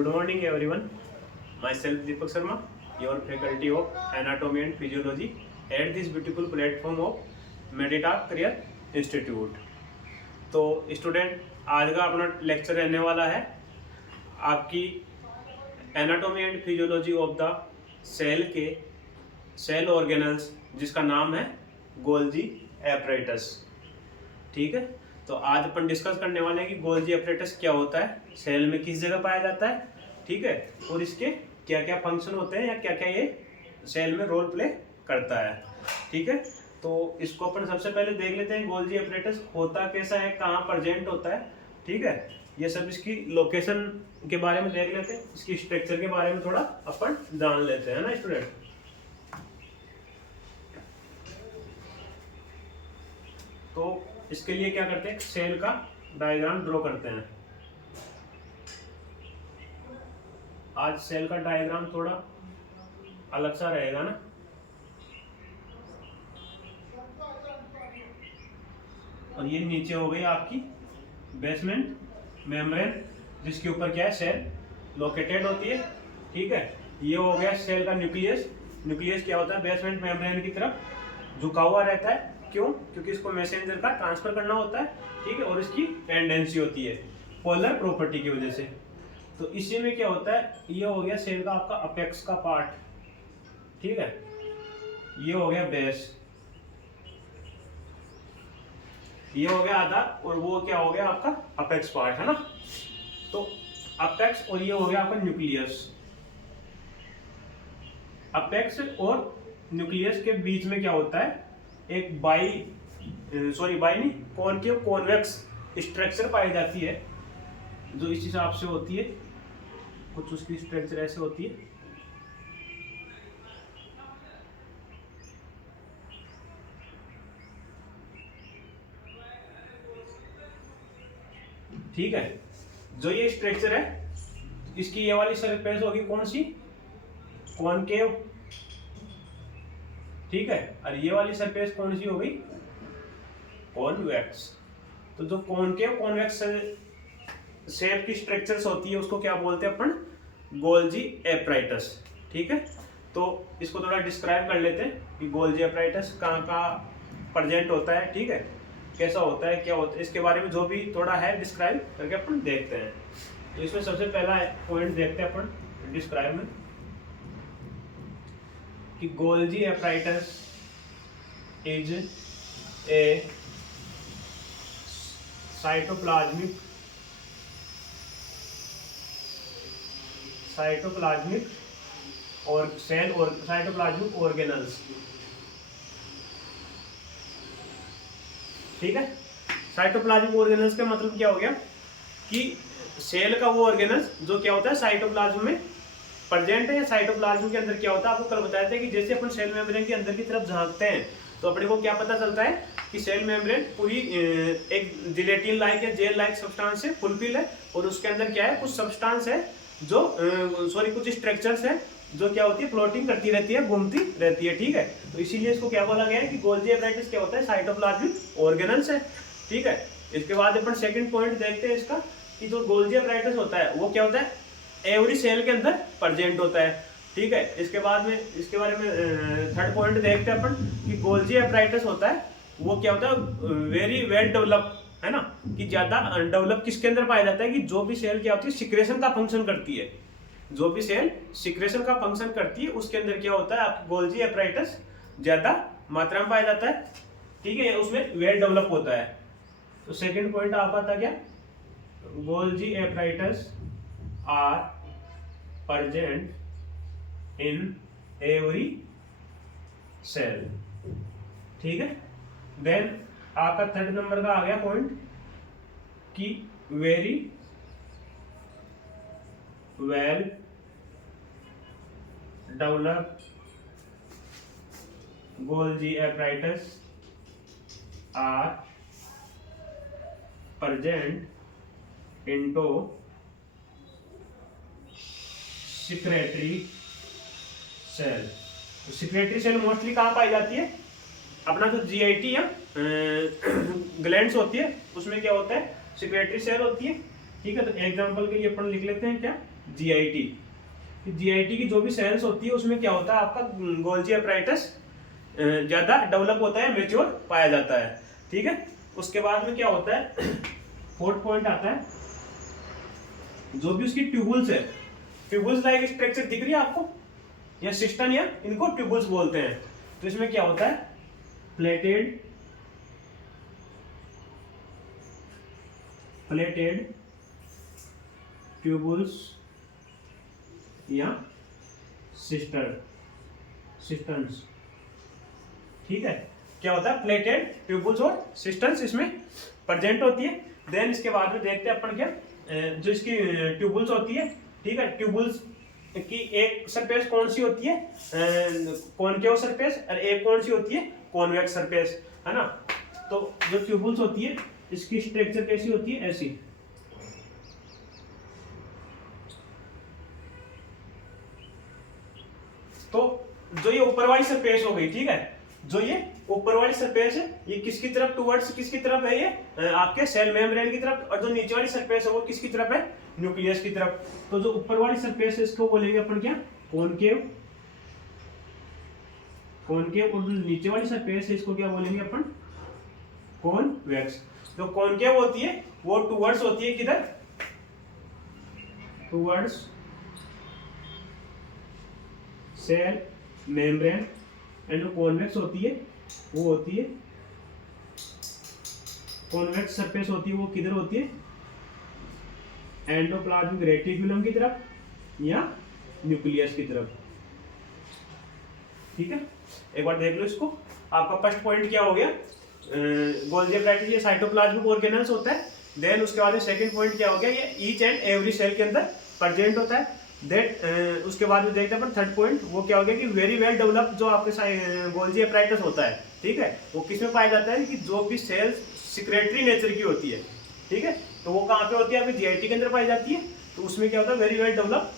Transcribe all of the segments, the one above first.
Good morning, everyone. Myself Deepak Sharma, your faculty of Anatomy and Physiology at this beautiful platform of Medita Career Institute. तो student, आज का अपना lecture रहने वाला है आपकी anatomy and physiology of the cell के cell organelles, जिसका नाम है गोल्जी एपरेटस। ठीक है, तो आज अपन डिस्कस करने वाले हैं कि गोल्जी एपरेटस क्या होता है, सेल में किस जगह पाया जाता है, ठीक है, और इसके क्या क्या फंक्शन होते हैं या क्या क्या ये सेल में रोल प्ले करता है। ठीक है, तो इसको अपन सबसे पहले देख लेते हैं गोल्जी एपरेटस होता कैसा है, कहाँ प्रेजेंट होता है। ठीक है, ये सब इसकी लोकेशन के बारे में देख लेते हैं, इसकी स्ट्रक्चर के बारे में थोड़ा अपन जान लेते हैं ना स्टूडेंट। तो इसके लिए क्या करते हैं, सेल का डायग्राम ड्रॉ करते हैं। आज सेल का डायग्राम थोड़ा अलग सा रहेगा ना। और ये नीचे हो गई आपकी बेसमेंट मेम्ब्रेन, जिसके ऊपर क्या है, सेल लोकेटेड होती है। ठीक है, ये हो गया सेल का न्यूक्लियस। न्यूक्लियस क्या होता है, बेसमेंट मेम्ब्रेन की तरफ झुका हुआ रहता है। क्यों? क्योंकि इसको मैसेंजर का ट्रांसफर करना होता है। ठीक है, और इसकी टेंडेंसी होती है पोलर प्रॉपर्टी की वजह से। तो इसी में क्या होता है, ये हो गया सेल का आपका अपेक्स का पार्ट। ठीक है, ये हो गया बेस, ये हो गया आधार, और वो क्या हो गया आपका अपेक्स पार्ट, है ना। तो अपेक्स और ये हो गया आपका न्यूक्लियस। अपेक्स और न्यूक्लियस के बीच में क्या होता है, एक बाई नहीं, कॉनकेव कॉन्वेक्स स्ट्रक्चर पाई जाती है, जो इस हिसाब से होती है। कुछ उसकी स्ट्रक्चर ऐसे होती है। ठीक है, जो ये स्ट्रक्चर है, इसकी ये वाली सरफेस होगी कौन सी, कॉनकेव। ठीक है, और ये वाली सरफेस कौन सी हो गई, कॉन्वेक्स। तो जो कॉनकेव कॉन्वेक्स शेप की स्ट्रक्चर्स होती है, उसको क्या बोलते हैं अपन, गोल्जी एपराइटस। ठीक है, तो इसको थोड़ा डिस्क्राइब कर लेते हैं कि गोल्जी एपराइटस कहाँ कहाँ प्रेजेंट होता है। ठीक है, कैसा होता है, क्या होता है, इसके बारे में जो भी थोड़ा है डिस्क्राइब करके अपन देखते हैं। तो इसमें सबसे पहला पॉइंट देखते हैं अपन डिस्क्राइब में कि गोल्जी एपराइटस इज ए साइटोप्लाज्मिक और सेल और साइटोप्लाज्मिक ऑर्गेनल्स। ठीक है, साइटोप्लाज्मिक ऑर्गेनल्स का मतलब क्या हो गया कि सेल का वो ऑर्गेनल्स जो क्या होता है साइटोप्लाज्म में प्रेजेंट है, या साइटोप्लाज्म के अंदर क्या होता है। आपको कल बताया था कि जैसे अपन सेल मेम्ब्रेन के अंदर की तरफ झांकते हैं तो अपने को क्या पता चलता है कि सेल मेम्ब्रेन पूरी एक जिलेटिन लाइक या जेल लाइक सब्सटेंस से फुलफिल है, और उसके अंदर क्या है, कुछ सब्सटेंस है जो कुछ स्ट्रक्चर्स है जो क्या होती है, फ्लोटिंग करती रहती है, घूमती रहती है। ठीक है, तो इसीलिए इसको क्या बोला गया है कि गोल्जी एपराइटस क्या होता है, साइटोप्लाज्मिक ऑर्गेनल्स है। ठीक है, इसके बाद अपन सेकंड पॉइंट देखते हैं इसका कि जो गोल्जी एपराइटस होता है वो क्या होता है, एवरी सेल के अंदर प्रेजेंट होता है। ठीक है, इसके बाद में इसके बारे में थर्ड पॉइंट देखते हैं अपन कि गोल्जी एपराइटस होता है वो क्या होता है, वेरी वेल डेवलप, है ना, कि ज्यादा डेवलप किसके अंदर पाया जाता है कि जो भी सेल क्या होती है, सिक्रेशन का फंक्शन करती है। जो भी सेल सिक्रेशन का फंक्शन करती है उसके अंदर क्या होता है, आपकी गोल्जी एपराइटस ज्यादा मात्रा में पाया जाता है। ठीक है, उसमें वेल डेवलप होता है। तो सेकंड पॉइंट आपका था क्या, Golgi apparatus are present in every cell. ठीक है, देन आपका थर्ड नंबर का आ गया पॉइंट कि very well develop Golgi apparatus are present into secretory cell. तो सिक्रेटरी सेल मोस्टली कहाँ पाई जाती है, अपना जो जीआईटी या ग्लैंड्स होती है उसमें क्या होता है, सिक्रेटरी सेल होती है। ठीक है, तो एग्जांपल के लिए अपन लिख लेते हैं क्या, जीआईटी। जीआईटी की जो भी सेल्स होती है उसमें क्या होता है, आपका गोल्जी एपराइटस ज्यादा डेवलप होता है, मेच्योर पाया जाता है। ठीक है, उसके बाद में क्या होता है, फोर्थ पॉइंट आता है, जो भी उसकी ट्यूबुल्स है, ट्यूबुल्स लाइक स्ट्रक्चर दिख रही है आपको, या सिस्टम, या इनको ट्यूबुल्स बोलते हैं। तो इसमें क्या होता है, प्लेटेड ट्यूबुल्स या सिस्टन्स। ठीक है, क्या होता है, प्लेटेड ट्यूबुल्स और सिस्टन्स इसमें प्रेजेंट होती है। देन इसके बाद में देखते हैं अपन क्या, जो इसकी ट्यूबुल्स होती है, ठीक है, ट्यूबुल्स की एक सरफेस कौन सी होती है, कॉनकेव सरफेस, और एक कौन सी होती है, कॉन्वेक्स सरफेस, है ना। तो जो ट्यूबुल्स होती है इसकी स्ट्रक्चर कैसी होती है, ऐसी। तो जो ये ऊपर वाली सरफेस हो गई, ठीक है, जो ये ऊपर वाली सरफेस है ये किसकी तरफ, टुवर्ड्स किसकी तरफ है, ये आपके सेल मेम्ब्रेन की तरफ, और जो नीचे वाली सरफेस है वो किसकी तरफ है, न्यूक्लियस की तरफ। तो जो ऊपर वाली सरफेस है इसको बोलेंगे अपन क्या, कॉनकेव, और जो नीचे वाली सरफेस है इसको क्या बोलेंगे अपन, कॉन्वेक्स। जो कॉनकेव होती है वो टुवर्ड्स होती है किधर, टुवर्ड्स सेल मेम्ब्रेन, एंड जो कॉन्वेक्स होती है वो होती है, कॉन्वेक्स सरफेस होती है वो किधर होती है, एंडोप्लाज्मिक रेटिकुलम की तरफ या न्यूक्लियस की तरफ। ठीक है, एक बार देख लो इसको। आपका फर्स्ट पॉइंट क्या हो गया, गोल्जी एपराइटस ये साइटोप्लाज्मिक ऑर्गेनल्स होता है। देन उसके बाद सेकंड पॉइंट क्या हो गया, ये ईच एंड एवरी सेल के अंदर प्रेजेंट होता है। देन उसके बाद में देखते हैं अपन थर्ड पॉइंट, वो क्या हो गया कि वेरी वेल डेवलप जो आपके गोल्जी एपराइटस होता है, ठीक है, वो किस में पाया जाता है कि जो भी सेल्स सिक्रेटरी नेचर की होती है, ठीक है, तो वो कहाँ पे होती है, आपकी जीआईटी के अंदर पाई जाती है। तो उसमें क्या होता है, वेरी वेल डेवलप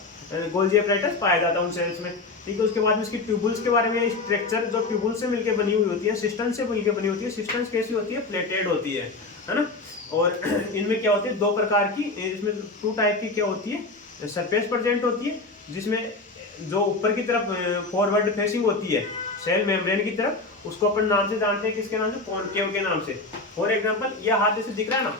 गोल्जी एपराइटस पाया जाता है उन सेल्स में। ठीक है, उसके बाद में इसकी ट्यूबुल्स के बारे में, स्ट्रक्चर जो ट्यूबुल्स से मिलकर बनी हुई होती है, सिस्टम्स से मिलकर बनी होती है। सिस्टम्स कैसी होती है, प्लेटेड होती है ना। और इनमें क्या होती है, दो प्रकार की, इसमें टू टाइप की क्या होती है, सरफेस प्रेजेंट होती है, जिसमें जो ऊपर की तरफ फॉरवर्ड फेसिंग होती है सेल मेम्ब्रेन की तरफ, उसको अपन नाम से जानते हैं, किसके नाम से, कॉनकेव के नाम से। फॉर एग्जांपल यह हाथ ऐसे दिख रहा है ना,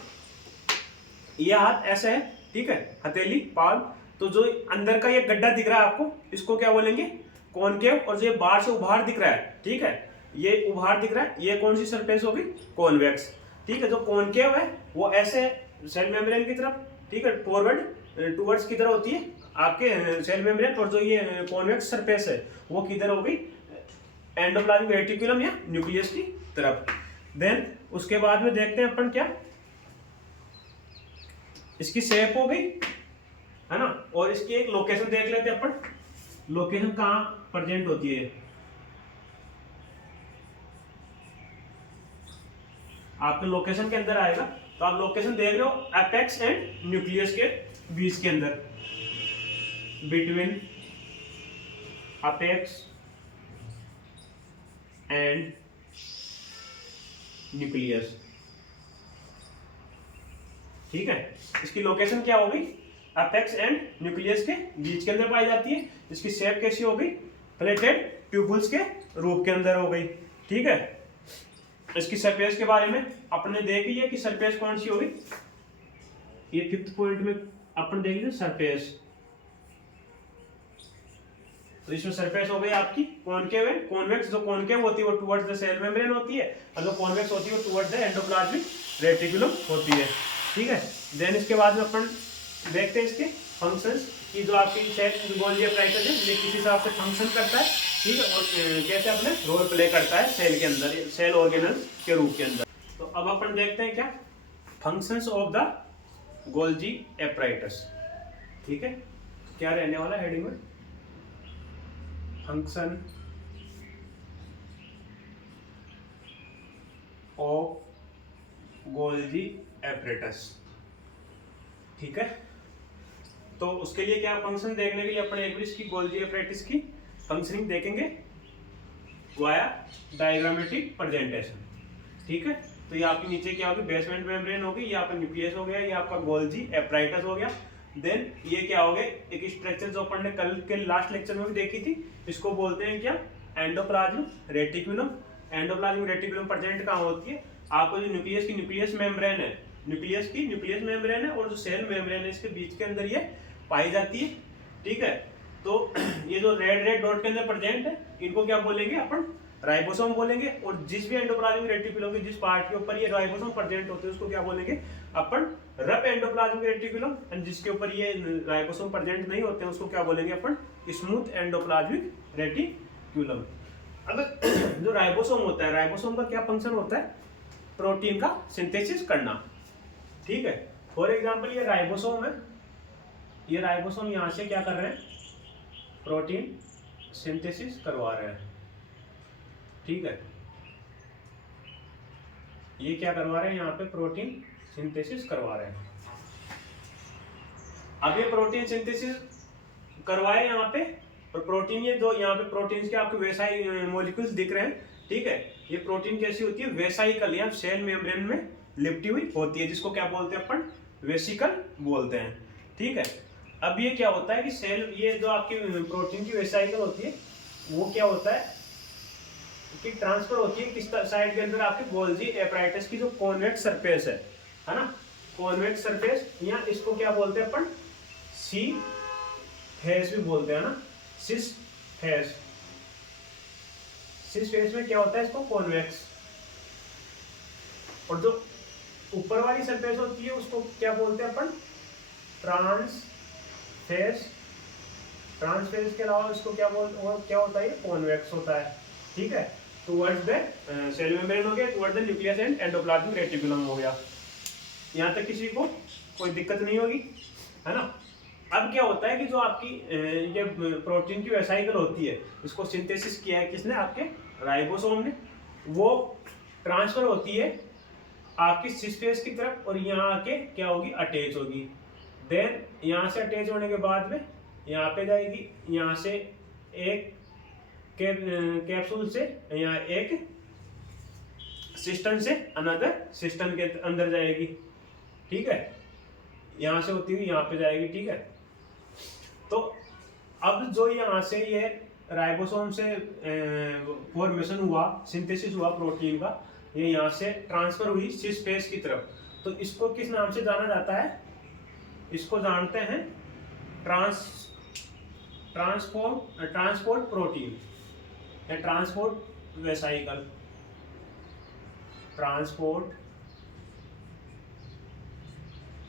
यह हाथ ऐसा है, ठीक है, हथेली पाल, तो जो अंदर का ये गड्ढा दिख रहा है आपको, इसको क्या बोलेंगे, कॉनकेव। और जो ये बाहर से उभार दिख रहा है, ठीक है, ये उभार दिख रहा है, ये कौन सी सरफेस होगी, कॉन्वेक्स। ठीक है, जो कॉनकेव है वो ऐसे सेल मेम्ब्रेन की तरफ, ठीक है, फॉरवर्ड टुवर्ड्स किधर होती है, आपके सेल मेम्ब्रेन। और जो ये कॉन्वेक्स सरफेस है वो किधर होगी, एंडोप्लाज्मिक रेटिकुलम या न्यूक्लियस की तरफ। देन उसके बाद में देखते हैं अपन क्या, इसकी शेप हो गई, है ना, और इसकी एक लोकेशन देख लेते हैं अपन, लोकेशन कहाँ प्रेजेंट होती है। आपके लोकेशन के अंदर आएगा, तो आप लोकेशन देख रहे हो एपेक्स एंड न्यूक्लियस के बीच के अंदर, बिटवीन अपेक्स एंड न्यूक्लियस। ठीक है, इसकी लोकेशन क्या होगी, अपेक्स एंड न्यूक्लियस के बीच के अंदर पाई जाती है। इसकी शेप कैसी होगी, प्लेटेड ट्यूबुल्स के रूप के अंदर हो गई। ठीक है, इसकी सरफेस के बारे में अपने देख लिया कि सरफेस कौन सी होगी, ये फिफ्थ पॉइंट में अपन देख लीजिए सरफेस। तो इसमें सरफेस हो गई आपकी कॉनकेव एंड कॉन्वेक्स। जो कॉनकेव होती है वो टुवर्ड्स द सेल मेम्ब्रेन होती है, और जो कॉन्वेक्स होती है वो टुवर्ड्स द एंडोप्लाज्मिक रेटिकुलम होती है। ठीक है, देन इसके बाद में अपन देखते हैं इसके फंक्शंस की, जो आपकी सेल गोल्जी एपराइटस है ये किस हिसाब से फंक्शन करता है, ठीक है, और कैसे अपने रोल प्ले करता है सेल के अंदर, सेल ऑर्गेनल्स के रूप के अंदर। तो अब अपन देखते हैं क्या, फंक्शंस ऑफ द गोल्जी एपराइटस। ठीक है, क्या रहने वाला हेडिंग में, फंक्शन ऑफ गोल्जी एपराइटस। ठीक है, तो उसके लिए क्या फंक्शन देखने के लिए अपन एक बार इसकी गोल्जी एपराइटस की फंक्शनिंग देखेंगे वाया डायग्रामेटिक प्रेजेंटेशन। ठीक है, तो ये आपके नीचे क्या होगी, बेसमेंट मेम्ब्रेन होगी, ये आपका न्यूक्लियस हो गया, ये आपका गोल्जी एपराइटस हो गया। देन ये क्या हो गए, एक स्ट्रक्चर जो अपन ने कल के लास्ट लेक्चर में भी देखी थी, इसको बोलते हैं क्या, endoplasm reticulum. Endoplasm reticulum present कहाँ होती है, आपको जो न्यूक्लियस की न्यूक्लियस मेम्ब्रेन है, न्यूक्लियस की न्यूक्लियस मेम्ब्रेन है और जो सेल मेम्ब्रेन है इसके बीच के अंदर ये पाई जाती है। ठीक है, तो ये जो रेड रेड डॉट के अंदर प्रेजेंट है इनको क्या बोलेंगे अपन, राइबोसोम बोलेंगे। और जिस भी एंडोप्लाज्मिक रेटिकुलम के जिस पार्ट के ऊपर ये राइबोसोम प्रेजेंट होते हैं उसको क्या बोलेंगे अपन, रफ एंडोप्लाज्मिक रेटिकुलम। एंड जिसके ऊपर ये राइबोसोम प्रेजेंट नहीं होते हैं उसको क्या बोलेंगे अपन, स्मूथ एंडोप्लाज्मिक रेटिकुलम। अब जो राइबोसोम होता है, राइबोसोम का क्या फंक्शन होता है, प्रोटीन का सिंथेसिस करना। ठीक है, फॉर एग्जांपल ये राइबोसोम है, ये राइबोसोम यहाँ से क्या कर रहे हैं, प्रोटीन सिंथेसिस करवा रहे हैं। ठीक है, ये क्या करवा रहे हैं, यहाँ पे प्रोटीन सिंथेसिस करवा रहे हैं। अब ये प्रोटीन सिंथेसिस करवाए यहाँ पे, और प्रोटीन ये जो यहाँ पे प्रोटीन के आपको वेसाई मॉलिक्यूल्स दिख रहे हैं। ठीक है, ये प्रोटीन कैसी होती है, वेसाइकल या सेल मेम्ब्रेन में लिपटी हुई होती है, जिसको क्या बोलते हैं अपन, वेसिकल बोलते हैं। ठीक है, अब ये क्या होता है कि सेल, ये जो आपकी प्रोटीन की वेसाइकल होती है वो क्या होता है कि ट्रांसफर होती है किस साइड के अंदर, आपके गोल्जी एपराइटस की जो कॉन्वेक्स सरफेस है ना, कॉन्वेक्स सरफेस, या इसको क्या बोलते हैं अपन, सी फेस भी बोलते हैं ना, सिस फेस। सिस फेस में क्या होता है, इसको कॉन्वेक्स, और जो ऊपर वाली सरफेस होती है उसको क्या बोलते हैं अपन, ट्रांस फेस। ट्रांस फेस के अलावा इसको क्या बोलते, और क्या होता है, ये कॉन्वेक्स होता है। ठीक है, टुवर्ड्स द सेल मेम्ब्रेन हो गया, towards the nucleus and endoplasmic reticulum हो गया। यहाँ तक किसी को कोई दिक्कत नहीं होगी, है ना। अब क्या होता है कि जो आपकी ये प्रोटीन की वेसाइकल होती है, इसको सिंथेसिस किया है किसने, आपके राइबोसोम ने, वो ट्रांसफर होती है आपकी सिस फेस की तरफ, और यहाँ आके क्या होगी, अटैच होगी। देन यहाँ से अटैच होने के बाद में यहाँ पे जाएगी, यहाँ से एक कैप्सूल से, यहाँ एक सिस्टम से अनदर सिस्टम के अंदर जाएगी। ठीक है, यहाँ से होती हुई यहाँ पे जाएगी। ठीक है, तो अब जो यहाँ से ये राइबोसोम से फॉर्मेशन हुआ, सिंथेसिस हुआ प्रोटीन का, ये यहाँ से ट्रांसफर हुई सिस फेस की तरफ, तो इसको किस नाम से जाना जाता है, इसको जानते हैं ट्रांसपोर्ट प्रोटीन या ट्रांसपोर्ट वेसाइकल, ट्रांसपोर्ट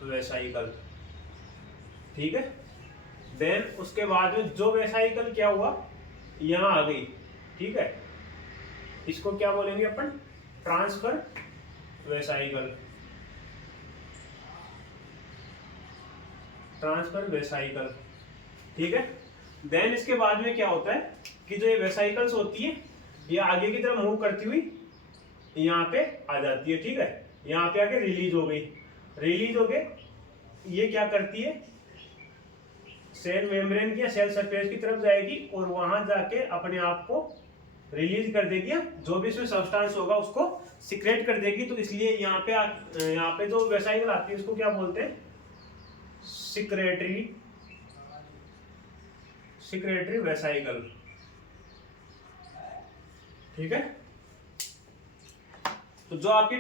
वेसाइकल। ठीक है, देन उसके बाद में जो वेसाइकल क्या हुआ, यहाँ आ गई। ठीक है, इसको क्या बोलेंगे अपन, ट्रांसफर वेसाइकल, ट्रांसफर वेसाइकल। ठीक है, देन इसके बाद में क्या होता है कि जो ये वेसाइकल्स होती है ये आगे की तरफ मूव करती हुई यहाँ पे आ जाती है। ठीक है, यहाँ पे आके रिलीज हो गई, रिलीज हो गए, ये क्या करती है, सेल मेम्ब्रेन की या सेल सरफेस की तरफ जाएगी और वहां जाके अपने आप को रिलीज कर देगी, जो भी इसमें सब्सटेंस होगा उसको सिक्रेट कर देगी। तो इसलिए यहाँ पे जो वेसाइकल आती है उसको क्या बोलते हैं, सिक्रेटरी वेसाइकल। ठीक है, तो जो आपकी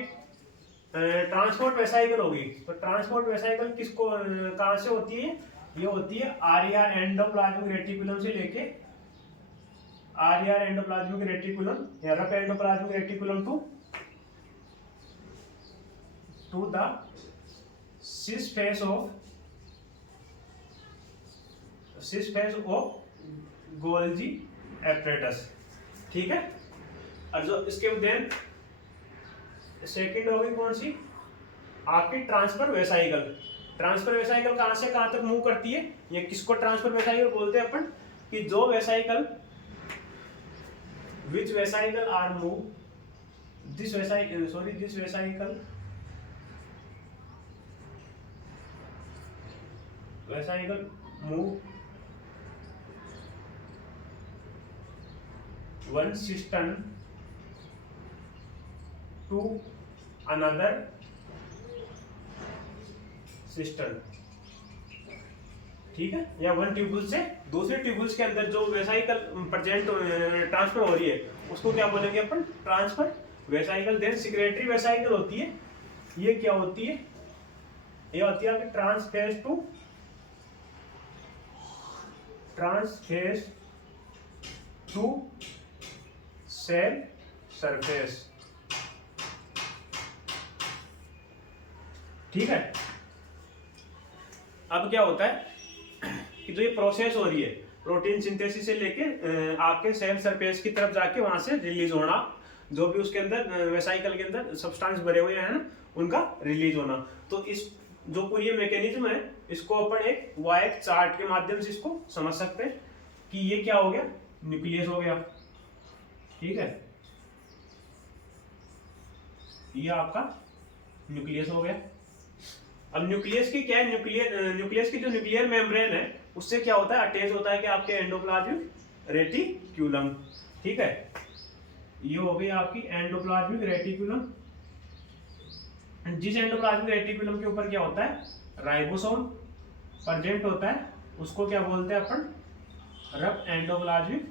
ट्रांसपोर्ट वेसाइकल होगी, तो ट्रांसपोर्ट वेसाइकल किसको कहां से होती है, ये होती है आरईआर एंडोप्लाज्मिक रेटिकुलम से लेके आरईआर एंडोप्लाज्मिक रेटिकुलम या rough endoplasmic reticulum to the cis face of Golgi apparatus. ठीक है, और जो इसके देन सेकंड होगी कौन सी, आपकी ट्रांसफर वेसाइकल। ट्रांसफर वेसाइकल कहां से कहां तक मूव करती है, ये किसको ट्रांसफर वेसाइकल बोलते हैं अपन, कि जो vesicle which vesicle are move this vesicle move one system to another system। ठीक है, या वन ट्यूबुल से दूसरे ट्यूबुल्स के अंदर जो वेसाइकल प्रेजेंट ट्रांसफर हो रही है उसको क्या बोलेंगे अपन, transfer vesicle. Then secretory vesicle होती है, ये क्या होती है, ये होती है आपकी ट्रांसफेस टू सेल सरफेस, ठीक है। अब क्या होता है कि जो ये प्रोसेस हो रही है प्रोटीन सिंथेसिस से लेके आपके सेल सरफेस की तरफ जाके वहां से रिलीज होना, जो भी उसके अंदर वेसाइकल के अंदर सब्सटेंस भरे हुए हैं ना उनका रिलीज होना। तो इस जो पूरी मैकेनिज्म है इसको अपन एक वायर चार्ट के माध्यम से इसको समझ सकते हैं कि ये क्या हो गया, न्यूक्लियस हो गया, ठीक है, ये आपका न्यूक्लियस हो गया। अब न्यूक्लियस की क्या है, न्यूक्लियस की जो न्यूक्लियर मेम्ब्रेन है उससे क्या होता है, अटैच होता है कि आपके एंडोप्लाज्मिक रेटिक्यूलम, ठीक है, ये हो गई आपकी एंडोप्लाज्मिक रेटिक्यूलम। जिस एंडोप्लाज्मिक रेटिक्यूलम के ऊपर क्या होता है, राइबोसोम प्रेजेंट होता है, उसको क्या बोलते हैं अपन, रफ एंडोप्लाज्मिक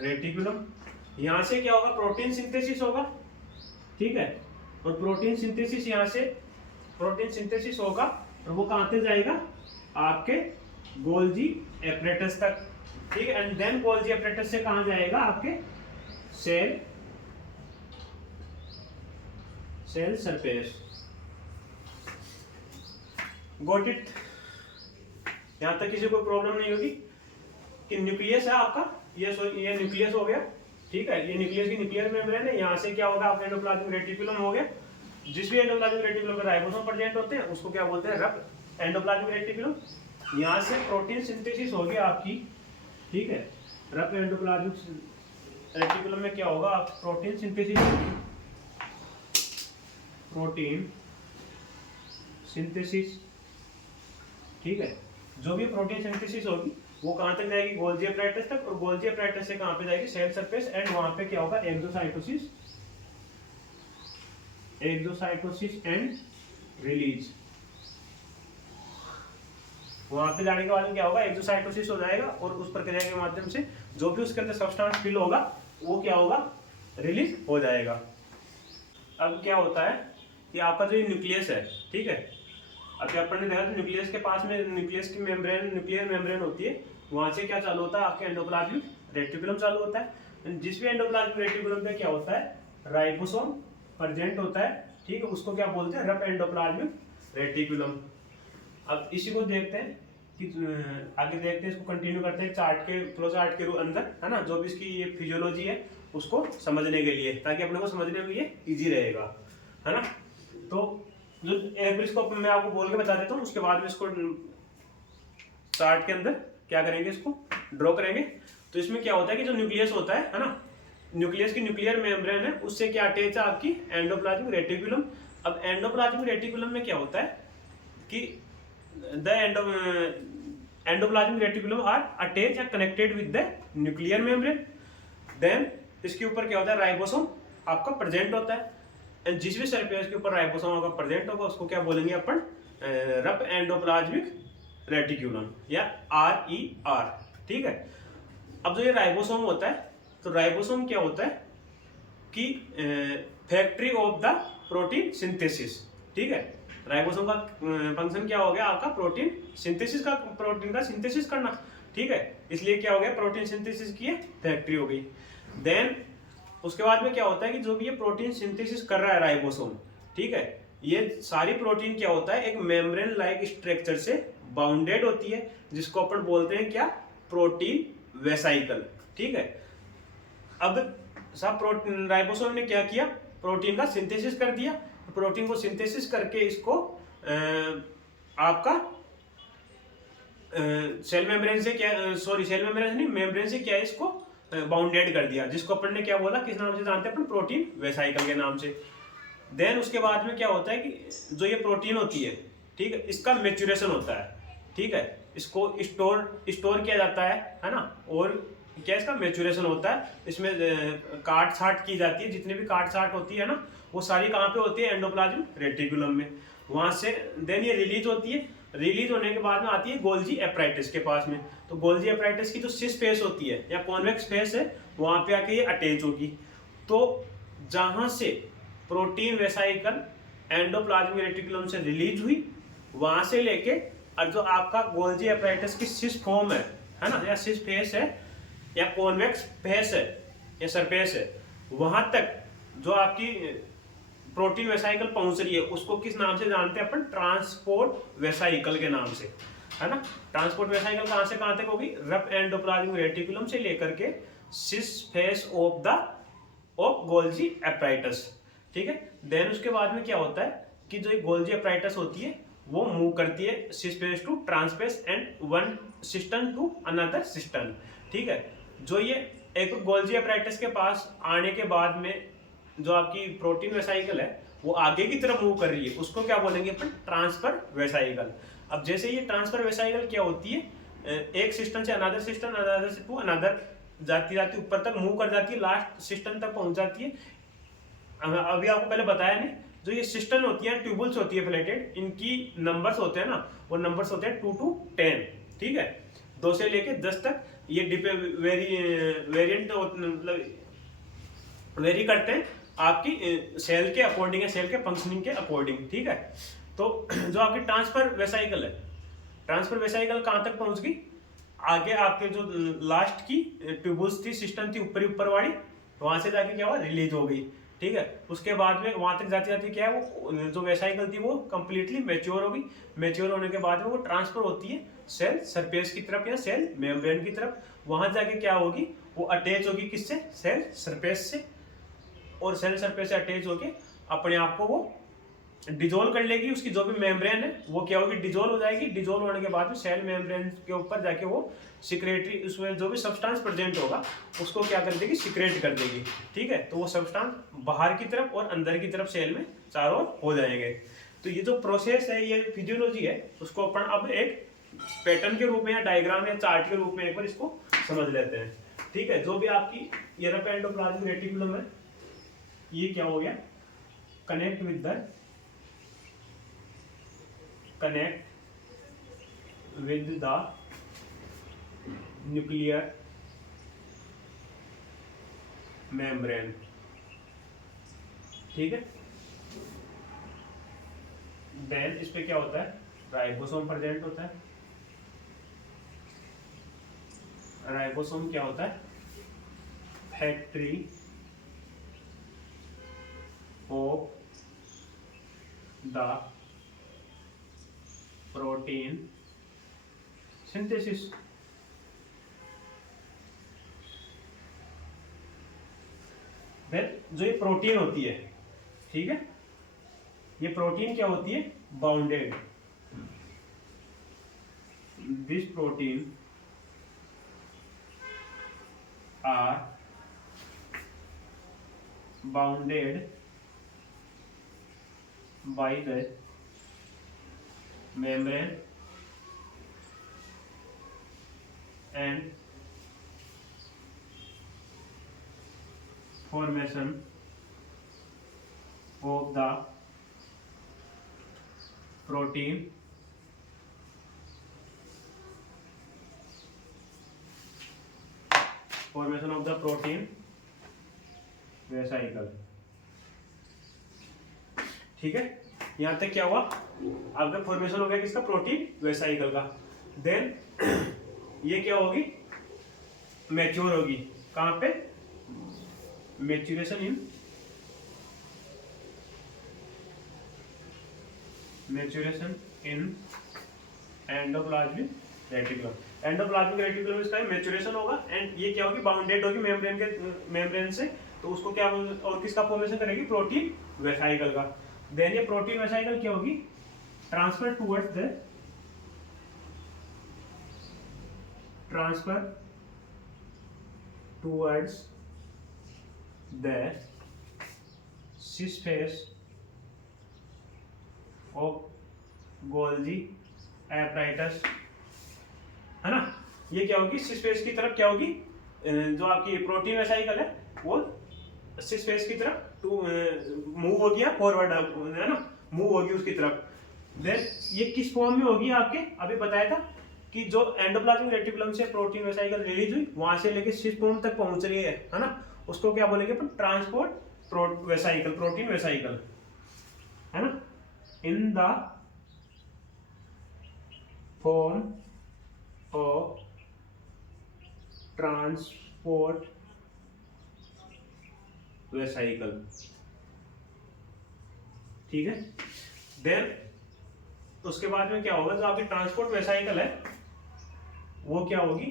रेटिक्यूलम। यहां से क्या होगा, प्रोटीन सिंथेसिस होगा, ठीक है, और प्रोटीन सिंथेसिस यहाँ से प्रोटीन सिंथेसिस होगा और वो कहाँ तक जाएगा, आपके गोल्जी एपरेटस तक, ठीक है। एंड देन गोल्जी एपरेटस से कहाँ जाएगा, आपके सेल सरफेस। गॉट इट, यहां तक किसी को प्रॉब्लम नहीं होगी कि न्यूक्लियस है आपका, ये न्यूक्लियस हो गया, ठीक है, ये न्यूक्लियस की न्यूक्लियर मेम्ब्रेन है। यहाँ से क्या होगा, आपका एंडोप्लाज्मिक रेटिकुलम हो गया। जिस भी एंडोप्लाज्मिक रेटिकुलम में राइबोसोम प्रेजेंट होते हैं उसको क्या बोलते हैं, रफ एंडोप्लाज्मिक रेटिकुलम। यहाँ से प्रोटीन सिंथेसिस होगी आपकी, ठीक है, रफ एंडोप्लाज्मिक रेटिकुलम में क्या होगा, प्रोटीन सिंथेसिस होगी, प्रोटीन सिंथेसिस, ठीक है। जो भी प्रोटीन सिंथेसिस होगी वो कहां तक जाएगी, गोल्जी एपरेटस तक, और गोल्जी एपरेटस से कहां पे जाएगी, सेल सरफेस। एंड वहां पे क्या होगा, एक्सोसाइटोसिस एंड रिलीज। वहां पे जाने के बाद क्या होगा, एक्सोसाइटोसिस हो जाएगा और उस प्रक्रिया के माध्यम से जो भी उसके अंदर सब्सटेंस फिल होगा वो क्या होगा, रिलीज हो जाएगा। अब क्या होता है कि आपका जो न्यूक्लियस है, ठीक है, अभी अपन ने देखा तो न्यूक्लियस के पास में न्यूक्लियस की न्यूक्लियर मेम्ब्रेन होती है, वहां से क्या चालू होता है, आपके एंडोप्लाज्मिक रेटिकुलम चालू होता है। जिस भी एंडोप्लाज्मिक रेटिकुलम पे क्या होता है, राइबोसोम प्रेजेंट होता है, ठीक है, उसको क्या बोलते हैं, रफ एंडोप्लाज्मिक रेटिकुलम। अब इसी को देखते हैं कि आगे देखते हैं, इसको कंटिन्यू करते हैं चार्ट के फ्लो चार्ट के अंदर, है ना, जो भी इसकी ये फिजियोलॉजी है उसको समझने के लिए, ताकि अपने को समझने में ये इजी रहेगा, है ना। तो जो एक बार इसको मैं आपको बोल के बता देता हूँ, उसके बाद में इसको चार्ट के अंदर क्या करेंगे, इसको ड्रॉ करेंगे। तो इसमें क्या होता है कि जो न्यूक्लियस होता है ना, न्यूक्लियस की न्यूक्लियर मेम्ब्रेन है, उससे क्या अटैच है, आपकी एंडोप्लाज्मिक रेटिकुलम। अब एंडोप्लाज्मिक रेटिकुलम में क्या होता है कि the endoplasmic reticulum are attach या connected with the nuclear membrane. Then इसके ऊपर क्या होता है, राइबोसोम आपका प्रेजेंट होता है। एंड जिस भी सरफेस के ऊपर राइबोसोम आपका प्रेजेंट होगा उसको क्या बोलेंगे अपन, रफ एंडोप्लाज्मिक रेटिकुलम या RER, ठीक है। अब जो ये राइबोसोम होता है, तो राइबोसोम क्या होता है कि factory of the protein synthesis, ठीक है। राइबोसोम का फंक्शन क्या हो गया, आपका प्रोटीन सिंथेसिस का, प्रोटीन का सिंथेसिस करना, ठीक है, इसलिए क्या हो गया, प्रोटीन सिंथेसिस की फैक्ट्री हो गई। देन उसके बाद में क्या होता है कि जो भी ये प्रोटीन सिंथेसिस कर रहा है राइबोसोम, ठीक है, ये सारी प्रोटीन क्या होता है, एक मेम्ब्रेन लाइक स्ट्रक्चर से बाउंडेड होती है, जिसको अपन बोलते हैं क्या, प्रोटीन वेसाइकल, ठीक है। अब सब प्रोटीन राइबोसोम ने क्या किया, प्रोटीन का सिंथेसिस कर दिया, प्रोटीन को सिंथेसिस करके इसको आपका सेल मेम्ब्रेन से क्या, सेल मेम्ब्रेन नहीं, मेम्ब्रेन से क्या है, इसको बाउंडेड कर दिया, जिसको अपन ने क्या बोला, किस नाम से जानते हैं अपन, प्रोटीन वेसाइकल के नाम से। देन उसके बाद में क्या होता है कि जो ये प्रोटीन होती है, ठीक है, इसका मैच्योरेशन होता है, ठीक है, इसको स्टोर किया जाता है ना, और क्या इसका मैच्योरेशन होता है, इसमें काट छाट की जाती है, जितनी भी काट छाट होती है ना वो सारी कहाँ पे होती है, एंडोप्लाज्मिक रेटिकुलम में। वहां से देन ये रिलीज होती है, रिलीज होने के बाद में आती है गोल्जी एपराइटिस के पास में। तो गोल्जी एपराइटिस की जो सिस फेस होती है या कॉन्वेक्स फेस है, वहां पे आके ये अटैच होगी। तो जहां से प्रोटीन वेसाइकल एंडोप्लाज्मिक रेटिकुलम से रिलीज हुई, वहां से लेके और जो आपका गोल्जी एपराइटिस की सिस फॉर्म है ना, या सिस फेस है या कॉन्वेक्स फेस है या सरफेस है, वहां तक जो आपकी प्रोटीन वेसाइकल पहुंच रही है, उसको किस नाम से जानते हैं अपन? ट्रांसपोर्ट वेसाइकल के नाम से, है ना। ट्रांसपोर्ट वेसाइकल कहां से कहां तक होगी? रफ एंडोप्लाज्मिक रेटिकुलम से लेकर के सिस फेस ऑफ गोल्जी एपराइटस, ठीक है। देन उसके बाद में क्या होता है कि जो गोल्जी एपराइटस होती है वो मूव करती है cis face to trans face and one system to another system, ठीक है। जो ये एक गोल्जी एपराइटस के पास आने के बाद में जो आपकी प्रोटीन वेसाइकल है वो आगे की तरफ मूव कर रही है, उसको क्या बोलेंगे अपन? Transfer vesicle. अब जैसे ये ट्रांसफर वेसाइकल क्या होती है, एक सिस्टम से अनदर सिस्टम, अनदर से टू अनदर जाती जाती ऊपर तक मूव कर जाती है, लास्ट सिस्टम तक पहुंच जाती है। अभी आपको पहले बताया नहीं, जो ये सिस्टम होती है, ट्यूबुल्स होती है प्लेटेड, इनकी नंबर्स होते हैं ना, वो नंबर्स होते हैं 2 to 10, ठीक है। 2 से लेके 10 तक ये वेरिएंट मतलब वेरी करते हैं आपकी सेल के अकॉर्डिंग है, सेल के फंक्शनिंग के अकॉर्डिंग, ठीक है। तो जो आपकी ट्रांसफर वेसाइकल है, ट्रांसफर वेसाइकल कहां तक पहुंच गई? आगे आपके जो लास्ट की ट्यूबुल्स थी, सिस्टम थी ऊपर वाली, वहां से जाके क्या हुआ? रिलीज हो गई, ठीक है। उसके बाद में वहां तक जाती जाती क्या है, वो जो वेसाइकल थी वो कंप्लीटली मैच्योर हो गई। मैच्योर होने के बाद में वो ट्रांसफर होती है सेल सरफेस की तरफ या सेल मेम्ब्रेन की तरफ। वहां जाके क्या होगी? वो अटैच होगी किससे? सेल सरफेस से। और सेल सरफेस से अटैच होके अपने आप को वो डिजोल्व कर लेगी, उसकी जो भी मेम्ब्रेन है वो क्या होगी? डिजोल्व हो जाएगी। डिजोल्व होने के बाद में सेल मेम्ब्रेन के ऊपर जाके वो सिक्रेटरी, उसमें जो भी सब्सटेंस प्रेजेंट होगा उसको क्या कर देगी? सिक्रेट कर देगी, ठीक है। तो वो सब्सटेंस बाहर की तरफ और अंदर की तरफ सेल में चारों हो जाएंगे। तो ये जो प्रोसेस है, ये फिजियोलॉजी है, उसको अपन अब एक पैटर्न के रूप में या डायग्राम या चार्ट के रूप में एक बार इसको समझ लेते हैं, ठीक है। जो भी आपकी ये रफ एंडोप्लाज्मिक रेटिकुलम है, ये क्या हो गया? Connect with the nuclear membrane, ठीक है। देन इस पे क्या होता है? राइबोसोम प्रेजेंट होता है। राइबोसोम क्या होता है? Factory of the protein synthesis. जो ये प्रोटीन होती है, ठीक है, ये प्रोटीन क्या होती है? Bounded. This protein are bounded by the membrane and formation of the protein vesicle, ठीक है। यहां तक क्या हुआ? आपका फॉर्मेशन हो गया किसका? प्रोटीन वेसाइकल का। देन ये क्या होगी? मैच्योर होगी। कहां पे? मैच्योरेशन इन एंडोप्लाज्मिक रेटिकुलम। एंडोप्लाज्मिक रेटिकुलम इसका मैच्योरेशन होगा एंड ये क्या होगी? बाउंडेड होगी मेम्ब्रेन से। तो उसको क्या और किसका फॉर्मेशन करेगी? प्रोटीन वेसाइकल का। देन ये प्रोटीन वेसाइकल क्या होगी? Transfer towards the cis face of Golgi apparatus, है ना। ये क्या होगी? सिस फेस की तरफ क्या होगी? जो आपकी प्रोटीन वेसाइकल है वो सिस फेस की तरफ मूव होगी या फॉरवर्ड, है ना, मूव होगी उसकी तरफ। देन ये किस फॉर्म में होगी आपके, अभी बताया था कि जो एंडोप्लाज्मिक रेटिकुलम से प्रोटीन वेसाइकल रिलीज हुई वहां से लेके सिस फॉर्म तक पहुंच रही है ना, उसको क्या बोलेंगे अपन, ट्रांसपोर्ट वेसाइकल, प्रोटीन वेसाइकल, है ना, इन the form of transport vesicle, ठीक है। देन उसके बाद में क्या होगा, जो आपकी ट्रांसपोर्ट वेसाइकल है वो क्या होगी,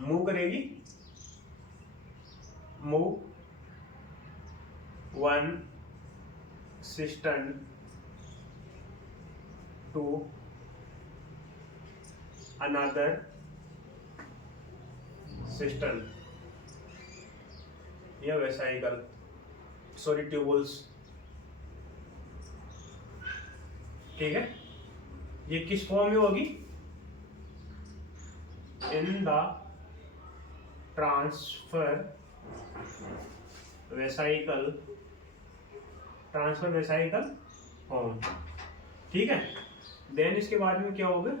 मूव करेगी, move one system to another system या वेसाइकल, सॉरी ट्यूबुल्स, ठीक है। ये किस फॉर्म में होगी, in the transfer vesicle, transfer vesicle form, ठीक है। देन इसके बाद में क्या होगा,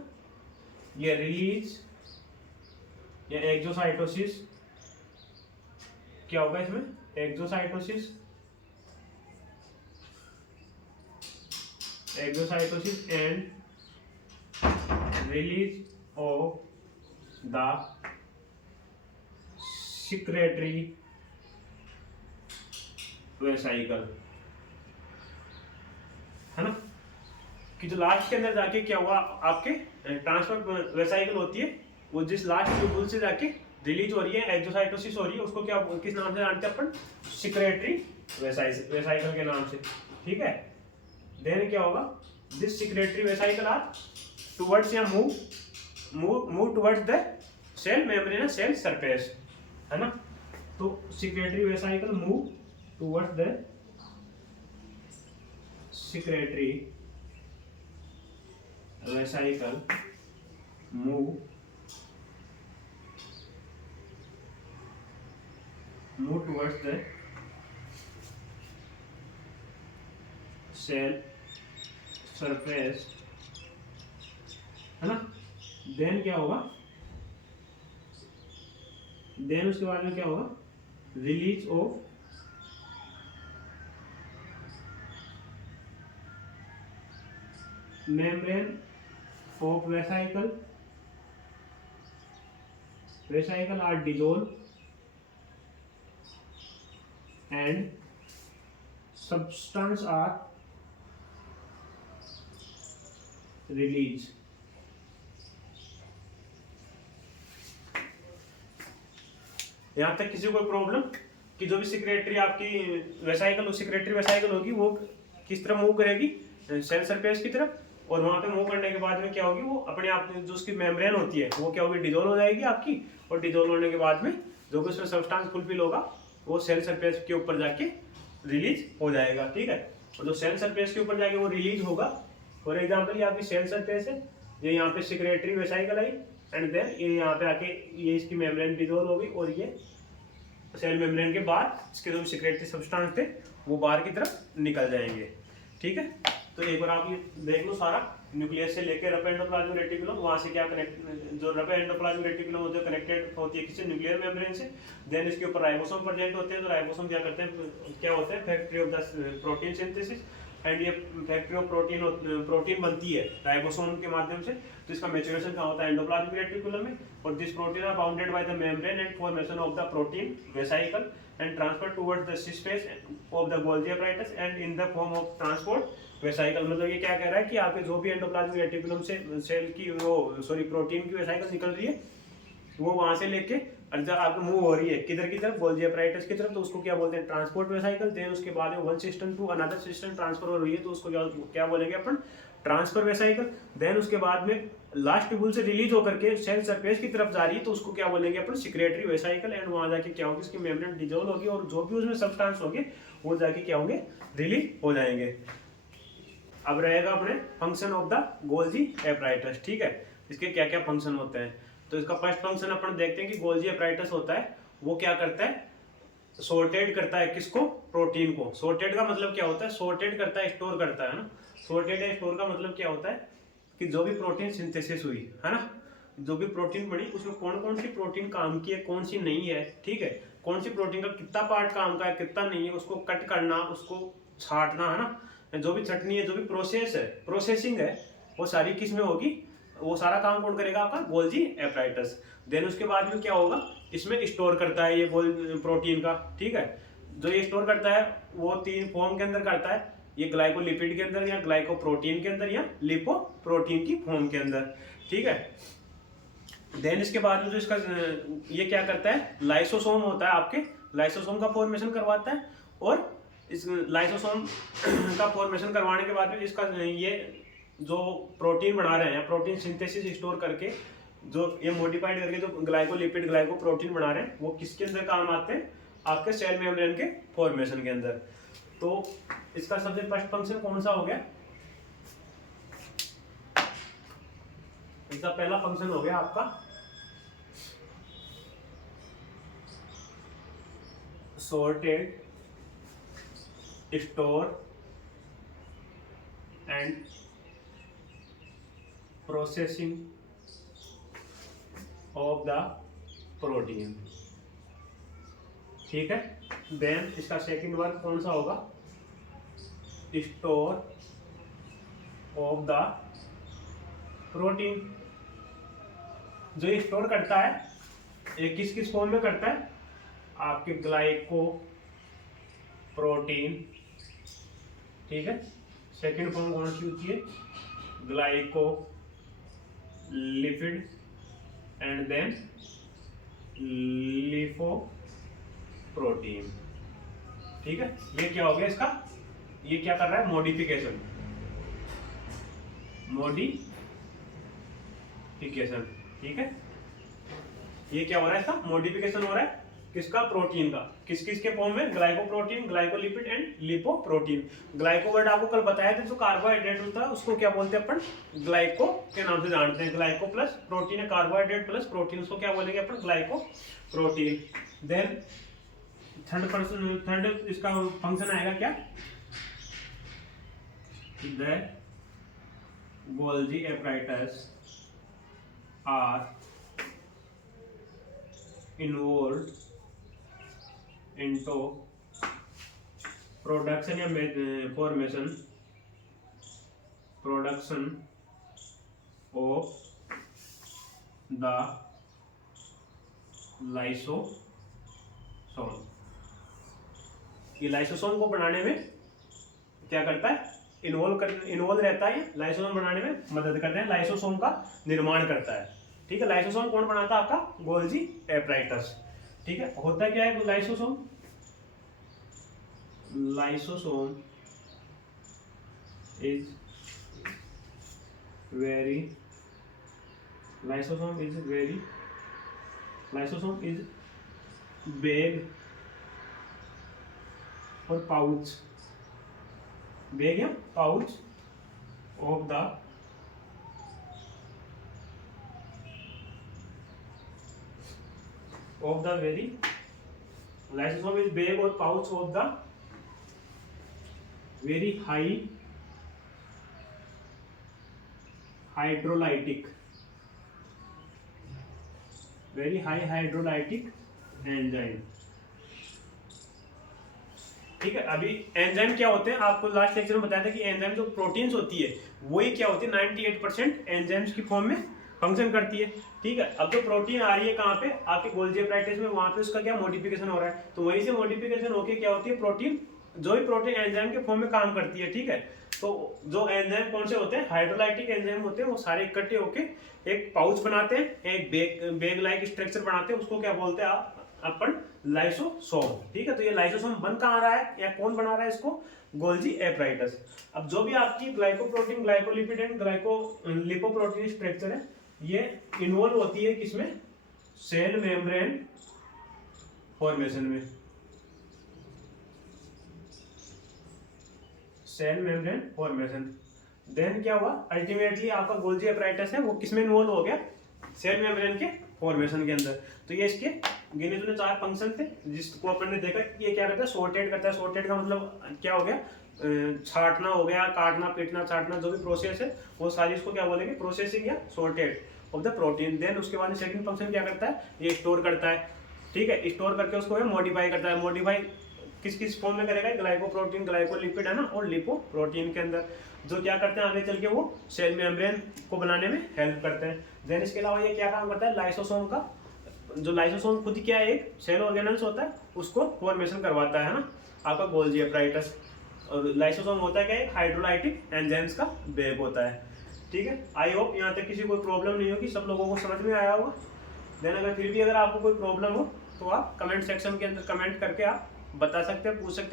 ये रिलीज या एक्सोसाइटोसिस, क्या होगा इसमें, exocytosis, exocytosis and release of the secretory vesicle, है ना, कि जो लास्ट के अंदर जाके क्या हुआ आपके ट्रांसफर वेसाइकल होती है, वो जिस लास्ट ट्यूबुल से जाके रिलीज हो रही है, एक्सोसाइटोसिस हो रही है, उसको क्या किस नाम से जानते हैं अपन, सिक्रेटरी वेसाइकल के नाम से, ठीक है। देन क्या होगा, this secretory vesicle are towards या move towards the cell membrane, cell surface, है ना, तो secretory vesicle move towards the secretory vesicle move towards the cell surface, है ना। देन क्या होगा, देन उसके बाद में क्या होगा, release of membrane of vesicle, vesicle are dissolve and substance are released, यहाँ तक किसी को कोई प्रॉब्लम, कि जो भी सिक्रेटरी आपकी वेसाइकल, सिक्रेटरी वेसाइकल होगी वो किस तरह मूव करेगी, सेल सरफेस की तरफ, और वहां पे मूव करने के बाद में क्या होगी, वो अपने आप जो उसकी मेम्ब्रेन होती है वो क्या होगी, डिसॉल्व हो जाएगी आपकी, और डिसॉल्व होने के बाद में जो भी उसमें सब्सटेंस फुलफिल होगा वो सेल सरफेस के ऊपर जाके रिलीज हो जाएगा, ठीक है। और जो सेल सरफेस के ऊपर जाके वो रिलीज होगा, फॉर एग्जांपल ये आपकी सेल सरफेस है, ये यहाँ पे सिक्रेटरी वेसाइकल आई, एंड देन ये यहाँ पे आके ये इसकी मेम्ब्रेन डिसॉल्व हो गई, और ये सेल मेम्ब्रेन के बाहर इसके जो सिक्रेटरी सब्सटेंस थे वो बाहर की तरफ निकल जाएंगे, ठीक है। तो एक बार आप ये देख लो सारा, न्यूक्लियस से लेकर रफ एंडोप्लाज्मिक रेटिकुलम, वहां से क्या कनेक्ट, जो रफ एंडोप्लाज्मिक रेटिकुलम होते हैं कनेक्टेड होती है किसी न्यूक्लियर मेम्ब्रेन से, देन इसके ऊपर राइबोसोम प्रेजेंट होते हैं, तो राइबोसोम क्या करते हैं, क्या होते हैं, factory of the protein synthesis, and ये फैक्ट्री ऑफ प्रोटीन बनती है राइबोसोम के माध्यम से, तो इसका मैच्योरेशन कहाँ होता है, एंडोप्लाज्मिक रेटिकुलम में, और this protein are bounded by the membrane and formation of the protein vesicle and transfer towards the space of the Golgi apparatus and in the form of transport vesicle. मतलब ये क्या कह रहा है कि आपके जो भी एंडोप्लाज्मिक रेटिकुलम से सेल की वो प्रोटीन की वेसाइकल निकल रही है, वो वहां से लेके जब आपको मूव हो रही है किधर की तरफ, गोल्गी apparatus की तरफ, तो उसको क्या बोलते हैं, ट्रांसपोर्ट वेसाइकल। देन उसके बाद में one system to another system transfer हो रही है, तो उसको क्या बोलेंगे अपन, ट्रांसफर वेसाइकल। देन उसके बाद में लास्ट ट्यूबुल से रिलीज होकर के सेल सरफेस की तरफ जा रही है, तो उसको क्या बोलेंगे अपन, सिक्रेटरी वेसाइकल। एंड वहां जाके क्या होगी, इसकी मेम्ब्रेन डिसॉल्व होगी, और जो भी उसमें सब्सटेंस होंगे वो जाके क्या होंगे, रिलीज हो जाएंगे। अब रहेगा अपने function of the Golgi apparatus, ठीक है, इसके क्या क्या फंक्शन होते हैं। तो इसका फर्स्ट फंक्शन अपन देखते हैं कि गोल्गी apparatus होता है वो क्या करता है, सॉर्टेड करता है किसको, प्रोटीन को। सॉर्टेड का मतलब क्या होता है, सॉर्टेड करता है, स्टोर करता है ना। सॉर्टेड या स्टोर का मतलब क्या होता है कि जो भी प्रोटीन सिंथेसिस हुई है ना, जो भी प्रोटीन बनी उसमें कौन कौन सी प्रोटीन काम की है, कौन सी नहीं है, ठीक है, कौन सी प्रोटीन का कितना पार्ट काम का है, कितना नहीं है, उसको कट करना, उसको छांटना, है ना, जो भी छटनी है, जो भी प्रोसेस है, प्रोसेसिंग है, वो सारी किस में होगी, वो सारा काम कौन करेगा, आपका गोल्जी एपराइटस। देन उसके बाद में क्या होगा, इसमें स्टोर करता है ये प्रोटीन का, ठीक है। जो ये स्टोर करता है वो 3 फॉर्म के अंदर करता है, ये ग्लाइकोलिपिड के अंदर, या ग्लाइकोप्रोटीन के अंदर, या लिपोप्रोटीन की फॉर्म के अंदर, ठीक है। देन इसके बाद में जो इसका ये क्या करता है, लाइसोसोम होता है आपके, लाइसोसोम का फॉर्मेशन करवाता है, और इस लाइसोसोम का फॉर्मेशन करवाने के बाद में इसका ये जो प्रोटीन बना रहे हैं, या प्रोटीन सिंथेसिस स्टोर करके जो ये मॉडिफाइड करके जो ग्लाइकोलिपिड ग्लाइकोप्रोटीन बना रहे हैं, वो किसके अंदर काम आते हैं, आपके सेल मेम्ब्रेन के फॉर्मेशन के अंदर। तो इसका सबसे फर्स्ट फंक्शन कौन सा हो गया, इसका पहला फंक्शन हो गया आपका sorted, store and processing of the protein, ठीक है। देन इसका सेकंड वर्क कौन सा होगा, स्टोर ऑफ द प्रोटीन। जो ये स्टोर करता है ये किस किस फॉर्म में करता है, आपके ग्लाइको प्रोटीन, ठीक है। सेकंड फॉर्म कौन सी होती है, glycolipid, and then lipoprotein, ठीक है। ये क्या हो गया इसका, ये क्या कर रहा है, मॉडिफिकेशन, ठीक है। ये क्या हो रहा है, इसका मॉडिफिकेशन हो रहा है, किसका, प्रोटीन का, किस किस के फॉर्म में, glycoprotein, glycolipid and lipoprotein. Glyco word आपको कल बताया था, जो कार्बोहाइड्रेट होता है उसको क्या बोलते हैं अपन, ग्लाइको के नाम से जानते हैं। ग्लाइको प्लस प्रोटीन है, कार्बोहाइड्रेट प्लस प्रोटीन, उसको क्या बोलेंगे अपन, ग्लाइको प्रोटीन। देन थर्ड इसका फंक्शन आएगा क्या, the Golgi apparatus are involved into production या formation of the लाइसोसोम। ये लाइसोसोम को बनाने में क्या करता है, इन्वॉल्व रहता है, लाइसोसोम बनाने में मदद करता है, लाइसोसोम का निर्माण करता है, ठीक है। लाइसोसोम कौन बनाता है, आपका गोल्जी एपराइटस, ठीक है। होता क्या है lysosome, lysosome is very bag और पाउच, बेग या pouch of the very lysosome is bag or pouch of the very high hydrolytic enzyme, ठीक है। अभी एंजाइम क्या होते हैं, आपको लास्ट लेक्चर में बताया था कि एंजाइम जो प्रोटीन्स होती है वही क्या होती है, 98% एंजाइम्स की फॉर्म में फंक्शन करती है, ठीक है। अब जो प्रोटीन आ रही है कहाँ पे, आपके गोल्जी एपराइटस में, वहां पे उसका क्या मॉडिफिकेशन हो रहा है, तो वहीं से मॉडिफिकेशन होके क्या होती है, प्रोटीन, जो भी प्रोटीन एंजाइम के फॉर्म में काम करती है, ठीक है। तो जो एंजाइम कौन से होते हैं, हाइड्रोलाइटिक एंजाइम होते हैं, वो सारे इकट्ठे होके एक पाउच बनाते हैं, एक बेग लाइक स्ट्रक्चर बनाते हैं, उसको क्या बोलते हैं अपन, लाइसोसोम, ठीक है। तो ये लाइसोसोम बन कहाँ रहा है, या कौन बना रहा है इसको, गोल्जी एपराइटस। अब जो भी आपकी glycoprotein, glycolipid and lipoprotein structure है, ये इन्वॉल्व होती है किसमें, सेल मेम्ब्रेन फॉर्मेशन में, सेल मेम्ब्रेन फॉर्मेशन। देन क्या हुआ, अल्टीमेटली आपका गोल्जी एपराइटस है वो किसमें इन्वॉल्व हो गया, सेल मेम्ब्रेन के फॉर्मेशन के अंदर। तो ये इसके गिने चुने 4 फंक्शन थे जिसको अपन ने देखा कि ये क्या करता है, सॉर्टेड करता है। सॉर्टेड का मतलब क्या हो गया, छांटना हो गया, काटना पीटना छांटना जो भी प्रोसेस है वो सारी इसको क्या बोलेंगे, प्रोसेसिंग या sorted of the protein. Then उसके बाद सेकंड फंक्शन क्या करता है, ये स्टोर करता है, ठीक है। स्टोर करके उसको मॉडिफाई करता है। मॉडिफाई किस किस फॉर्म में करेगा, ग्लाइकोप्रोटीन, ग्लाइकोलिपिड है ना, और लिपोप्रोटीन के अंदर, जो क्या करते हैं आगे चल के वो सेल मेम्ब्रेन को बनाने में हेल्प करते हैं। देन इसके अलावा ये क्या काम करता है, लाइसोसोम का, जो लाइसोसोम खुद क्या है, एक सेल ऑर्गेनल्स होता है, उसको फॉर्मेशन करवाता है ना, आपका गोल्जी अपराइटस। और लाइसोसोम होता है क्या, एक हाइड्रोलाइटिक एंजाइम्स का वेब होता है, ठीक है। आई होप यहाँ तक किसी कोई प्रॉब्लम नहीं होगी, सब लोगों को समझ में आया होगा। देन अगर फिर भी अगर आपको कोई प्रॉब्लम हो तो आप कमेंट सेक्शन के अंदर कमेंट करके आप बता सकते हैं, पूछ सकते हैं।